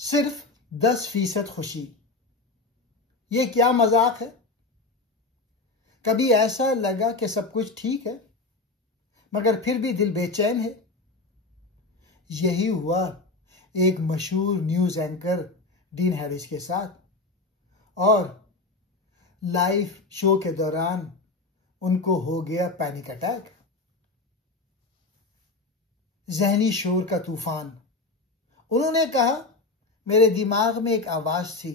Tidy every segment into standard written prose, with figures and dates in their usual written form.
सिर्फ 10% खुशी। ये क्या मजाक है। कभी ऐसा लगा कि सब कुछ ठीक है मगर फिर भी दिल बेचैन है। यही हुआ एक मशहूर न्यूज एंकर डीन हैरिस के साथ, और लाइव शो के दौरान उनको हो गया पैनिक अटैक। जहनी शोर का तूफान। उन्होंने कहा, मेरे दिमाग में एक आवाज थी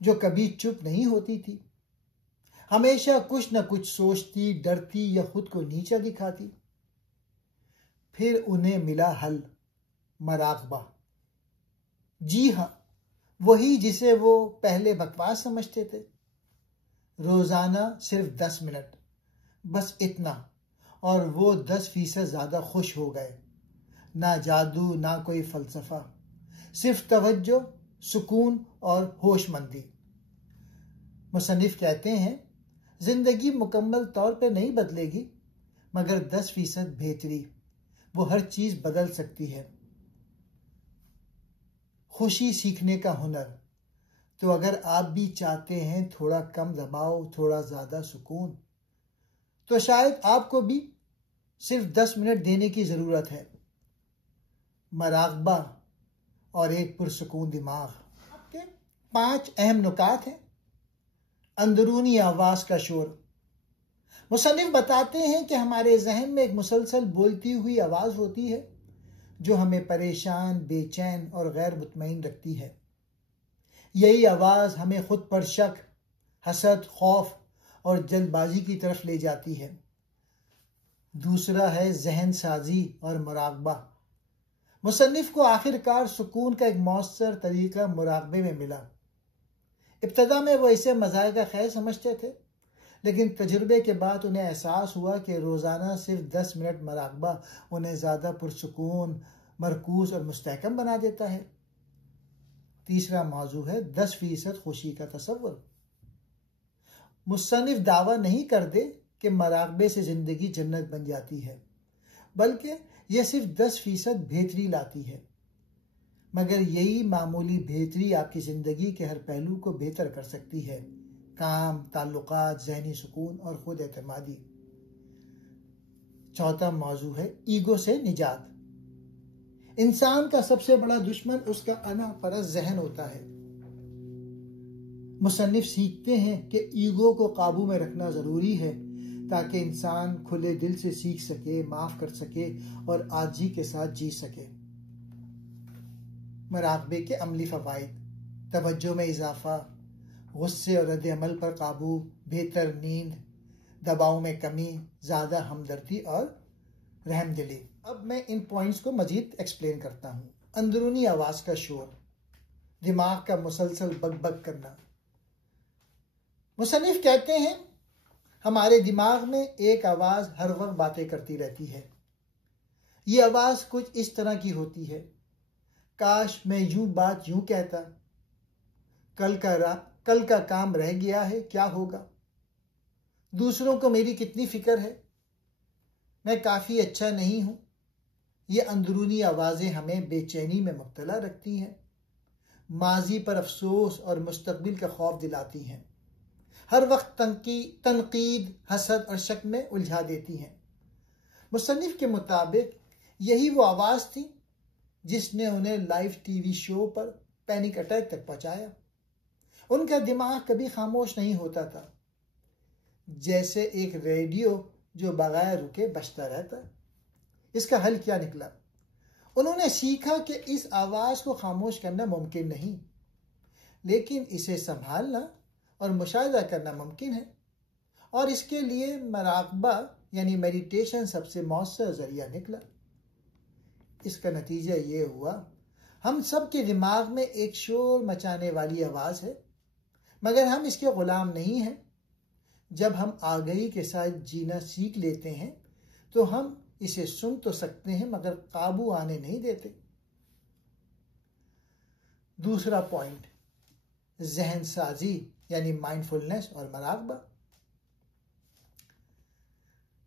जो कभी चुप नहीं होती थी, हमेशा कुछ न कुछ सोचती, डरती या खुद को नीचा दिखाती। फिर उन्हें मिला हल, मराकबा। जी हां, वही जिसे वो पहले बकवास समझते थे। रोजाना सिर्फ 10 मिनट, बस इतना, और वो 10% ज्यादा खुश हो गए। ना जादू, ना कोई फलसफा, सिर्फ तवज्जो, सुकून और होशमंदी। मुसन्निफ कहते हैं, जिंदगी मुकम्मल तौर पे नहीं बदलेगी मगर 10% बेहतरी, वो हर चीज बदल सकती है। खुशी सीखने का हुनर। तो अगर आप भी चाहते हैं थोड़ा कम दबाव, थोड़ा ज्यादा सुकून, तो शायद आपको भी सिर्फ 10 मिनट देने की जरूरत है। मराकबा और एक पुरसुकून दिमाग। आपके 5 अहम नुकात हैं। अंदरूनी आवाज का शोर। मुसन्निफ बताते हैं कि हमारे जहन में एक मुसलसल बोलती हुई आवाज होती है जो हमें परेशान, बेचैन और गैर मुतमईन रखती है। यही आवाज हमें खुद पर शक, हसद, खौफ और जल्दबाजी की तरफ ले जाती है। दूसरा है जहन साजी और मुराकबा। मुसन्निफ को आखिरकार सुकून का एक मौसर तरीका मुराकबे में मिला। इब्तदा में वो इसे मज़ाक़ का खैर समझते थे, लेकिन तजुर्बे के बाद उन्हें एहसास हुआ कि रोज़ाना सिर्फ 10 मिनट मराकबा उन्हें ज़्यादा पुरसुकून, मरकूज और मुस्तहकम बना देता है। तीसरा मौजू है 10% खुशी का तसव्वुर। मुसन्निफ दावा नहीं करते कि मराकबे से जिंदगी जन्नत बन जाती है, बल्कि यह सिर्फ 10% बेहतरी लाती है। मगर यही मामूली बेहतरी आपकी जिंदगी के हर पहलू को बेहतर कर सकती है। काम, ताल्लुकात, जहनी सुकून और खुद एतमादी। चौथा मौजू है ईगो से निजात। इंसान का सबसे बड़ा दुश्मन उसका अना परस्त जहन होता है। मुसन्निफ सीखते हैं कि ईगो को काबू में रखना जरूरी है ताकि इंसान खुले दिल से सीख सके, माफ कर सके और आजी के साथ जी सके। मराकबे के अमली फवाइद। तवज्जो में इजाफा, गुस्से और रद्द अमल पर काबू, बेहतर नींद, दबाव में कमी, ज्यादा हमदर्दी और रहमदिली। अब मैं इन पॉइंट्स को मजीद एक्सप्लेन करता हूँ। अंदरूनी आवाज का शोर, दिमाग का मुसलसल बकबक करना। मुसन्निफ कहते हैं, हमारे दिमाग में एक आवाज हर वक्त बातें करती रहती है। ये आवाज कुछ इस तरह की होती है, काश मैं यूं बात यूं कहता, कल का काम रह गया है, क्या होगा, दूसरों को मेरी कितनी फिक्र है, मैं काफी अच्छा नहीं हूं। ये अंदरूनी आवाजें हमें बेचैनी में मुब्तला रखती हैं, माजी पर अफसोस और मुस्तकबिल का खौफ दिलाती हैं, हर वक्त तनकीद, हसद और शक में उलझा देती हैं। मुसन्निफ के मुताबिक यही वो आवाज थी जिसने उन्हें लाइव टीवी शो पर पैनिक अटैक तक पहुंचाया। उनका दिमाग कभी खामोश नहीं होता था, जैसे एक रेडियो जो बगैर रुके बजता रहता। इसका हल क्या निकला? उन्होंने सीखा कि इस आवाज को खामोश करना मुमकिन नहीं, लेकिन इसे संभालना और मुशाहिदा करना मुमकिन है, और इसके लिए मराकबा यानी मेडिटेशन सबसे मौसर जरिया निकला। इसका नतीजा ये हुआ, हम सब के दिमाग में एक शोर मचाने वाली आवाज है, मगर हम इसके गुलाम नहीं हैं। जब हम आगाही के साथ जीना सीख लेते हैं तो हम इसे सुन तो सकते हैं मगर काबू आने नहीं देते। दूसरा पॉइंट, जहन साजी यानी माइंडफुलनेस और मराकबा।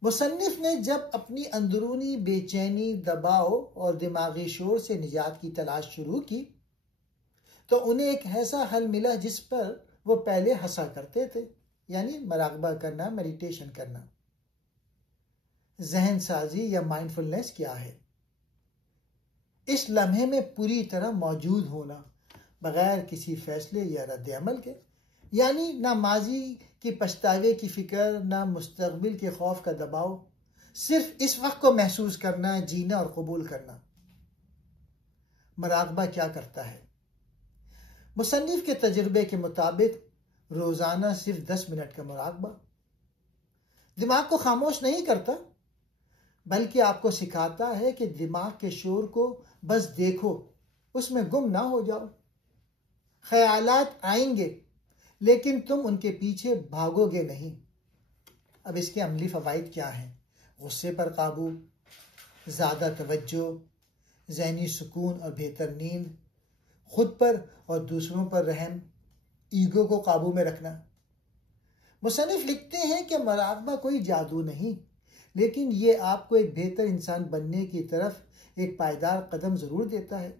मुसन्निफ ने जब अपनी अंदरूनी बेचैनी, दबाव और दिमागी शोर से निजात की तलाश शुरू की तो उन्हें एक ऐसा हल मिला जिस पर वो पहले हंसा करते थे, यानी मराकबा करना, मेडिटेशन करना। जहन साजी या माइंडफुलनेस क्या है? इस लम्हे में पूरी तरह मौजूद होना, बगैर किसी फैसले या रद्द अमल के, यानी ना माजी की पछतावे की फिक्र, ना मुस्तकबिल के खौफ का दबाव, सिर्फ इस वक्त को महसूस करना, जीना और कबूल करना। मराकबा क्या करता है? मुसन्निफ के तजुर्बे के मुताबिक रोजाना सिर्फ 10 मिनट का मराकबा दिमाग को खामोश नहीं करता, बल्कि आपको सिखाता है कि दिमाग के शोर को बस देखो, उसमें गुम ना हो जाओ। ख्यालात आएंगे लेकिन तुम उनके पीछे भागोगे नहीं। अब इसके अमली फवाइद क्या हैं? गुस्से पर काबू, ज़्यादा तवज्जो, ज़हनी सुकून और बेहतर नींद, खुद पर और दूसरों पर रहम, ईगो को काबू में रखना। मुसन्निफ लिखते हैं कि मराकबा कोई जादू नहीं, लेकिन ये आपको एक बेहतर इंसान बनने की तरफ एक पायदार कदम जरूर देता है।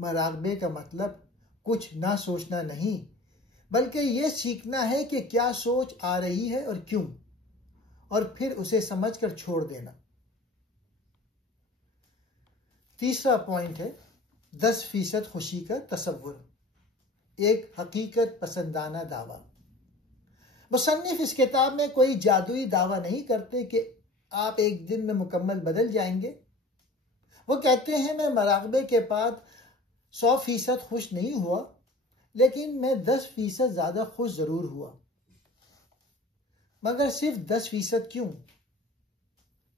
मराकबे का मतलब कुछ ना सोचना नहीं, बल्कि ये सीखना है कि क्या सोच आ रही है और क्यों, और फिर उसे समझकर छोड़ देना। तीसरा पॉइंट है 10% खुशी का तसव्वुर, एक हकीकत पसंदाना दावा। मुसन्निफ इस किताब में कोई जादुई दावा नहीं करते कि आप एक दिन में मुकम्मल बदल जाएंगे। वो कहते हैं मैं मराकबे के बाद 100% खुश नहीं हुआ, लेकिन मैं 10% ज्यादा खुश जरूर हुआ। मगर सिर्फ 10% क्यों?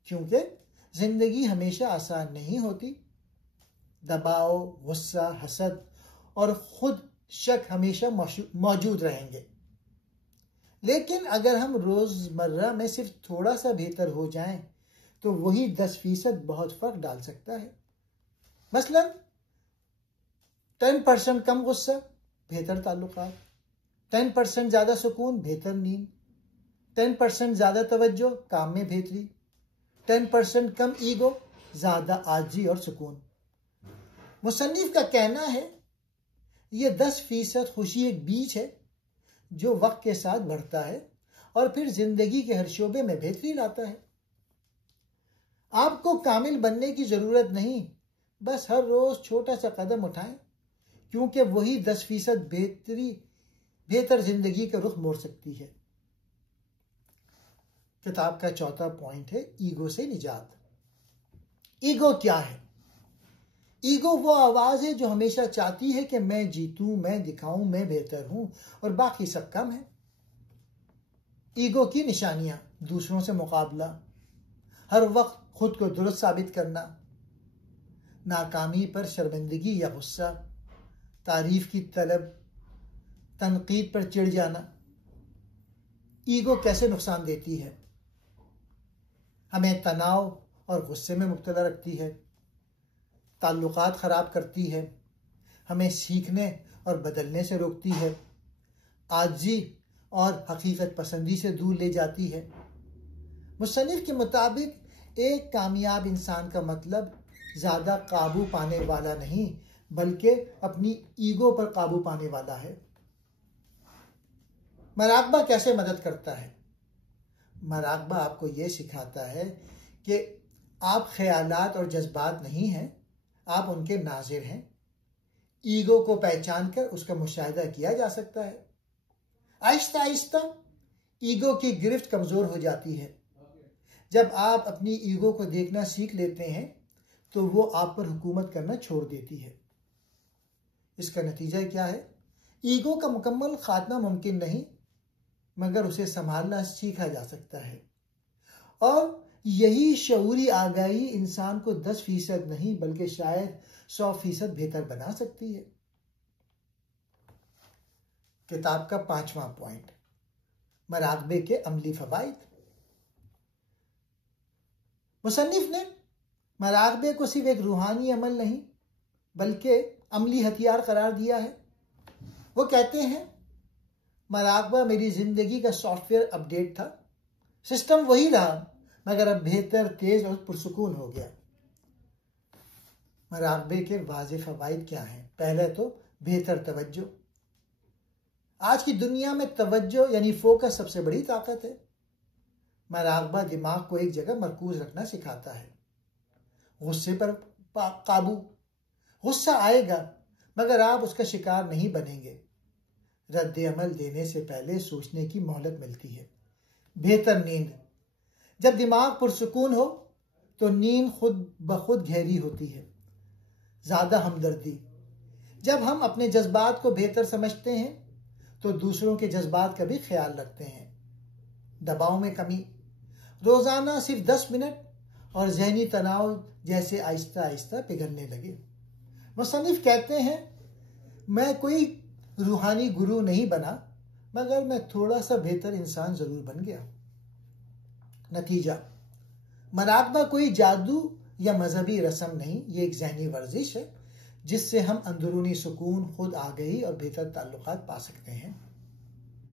क्योंकि जिंदगी हमेशा आसान नहीं होती। दबाव, गुस्सा, हसद और खुद शक हमेशा मौजूद रहेंगे। लेकिन अगर हम रोजमर्रा में सिर्फ थोड़ा सा बेहतर हो जाएं, तो वही 10% बहुत फर्क डाल सकता है। मसलन 10% कम गुस्सा, बेहतर ताल्लुकात, 10% ज्यादा सुकून, बेहतर नींद, 10% ज्यादा तवज्जो, काम में बेहतरी, 10% कम ईगो, ज्यादा आजी और सुकून। मुसन्निफ का कहना है ये 10% खुशी एक बीज है जो वक्त के साथ बढ़ता है और फिर जिंदगी के हर शोबे में बेहतरी लाता है। आपको कामिल बनने की जरूरत नहीं, बस हर रोज छोटा सा कदम उठाएं, क्योंकि वही 10% बेहतर जिंदगी का रुख मोड़ सकती है। किताब का चौथा पॉइंट है ईगो से निजात। ईगो क्या है? ईगो वो आवाज है जो हमेशा चाहती है कि मैं जीतूं, मैं दिखाऊं, मैं बेहतर हूं और बाकी सब कम है। ईगो की निशानियां: दूसरों से मुकाबला, हर वक्त खुद को दुरुस्त साबित करना, नाकामी पर शर्मिंदगी या गुस्सा, तारीफ की तलब, तनकीद पर चिढ़ जाना। ईगो कैसे नुकसान देती है? हमें तनाव और गुस्से में मुब्तला रखती है, ताल्लुकात खराब करती है, हमें सीखने और बदलने से रोकती है, आजी और हकीकत पसंदी से दूर ले जाती है। मुसन्निफ के मुताबिक एक कामयाब इंसान का मतलब ज्यादा काबू पाने वाला नहीं, बल्कि अपनी ईगो पर काबू पाने वाला है। मराकबा कैसे मदद करता है? मराकबा आपको यह सिखाता है कि आप ख्यालात और जज्बात नहीं हैं, आप उनके नाजिर हैं। ईगो को पहचान कर उसका मुशाहिदा किया जा सकता है। आहिस्ता आहिस्ता ईगो की गिरफ्त कमजोर हो जाती है। जब आप अपनी ईगो को देखना सीख लेते हैं तो वो आप पर हुकूमत करना छोड़ देती है। इसका नतीजा क्या है? ईगो का मुकम्मल खात्मा मुमकिन नहीं, मगर उसे संभालना सीखा जा सकता है। और यही शऊरी आगाही इंसान को 10% नहीं बल्कि शायद 100% बेहतर बना सकती है। किताब का 5वां पॉइंट, मराकबे के अमली फवाइद। मुसन्निफ ने मराकबे को सिर्फ एक रूहानी अमल नहीं बल्कि अमली हथियार करार दिया है। वो कहते हैं मराकबा मेरी जिंदगी का सॉफ्टवेयर अपडेट था, सिस्टम वही रहा मगर अब बेहतर, तेज और पुरसुकून हो गया। मराकबे के वाज़ेह फ़वाइद क्या हैं? पहले तो बेहतर तवज्जो। आज की दुनिया में तवज्जो यानी फोकस सबसे बड़ी ताकत है। मराकबा दिमाग को एक जगह मरकूज रखना सिखाता है। गुस्से पर काबू। गुस्सा आएगा मगर आप उसका शिकार नहीं बनेंगे। रद्द अमल देने से पहले सोचने की मोहलत मिलती है। बेहतर नींद। जब दिमाग पुरसुकून हो तो नींद खुद ब खुद गहरी होती है। ज़्यादा हमदर्दी। जब हम अपने जज्बात को बेहतर समझते हैं तो दूसरों के जज्बात का भी ख्याल रखते हैं। दबाव में कमी। रोज़ाना सिर्फ 10 मिनट और जहनी तनाव जैसे आहिस्ता आहिस्ता पिघलने लगे। मुसन्निफ कहते हैं, मैं कोई रूहानी गुरु नहीं बना मगर मैं थोड़ा सा बेहतर इंसान ज़रूर बन गया। नतीजा, मराकबा कोई जादू या मजहबी रस्म नहीं, ये एक ज़हनी वर्जिश है जिससे हम अंदरूनी सुकून, खुद आगाही और बेहतर ताल्लुकात पा सकते हैं।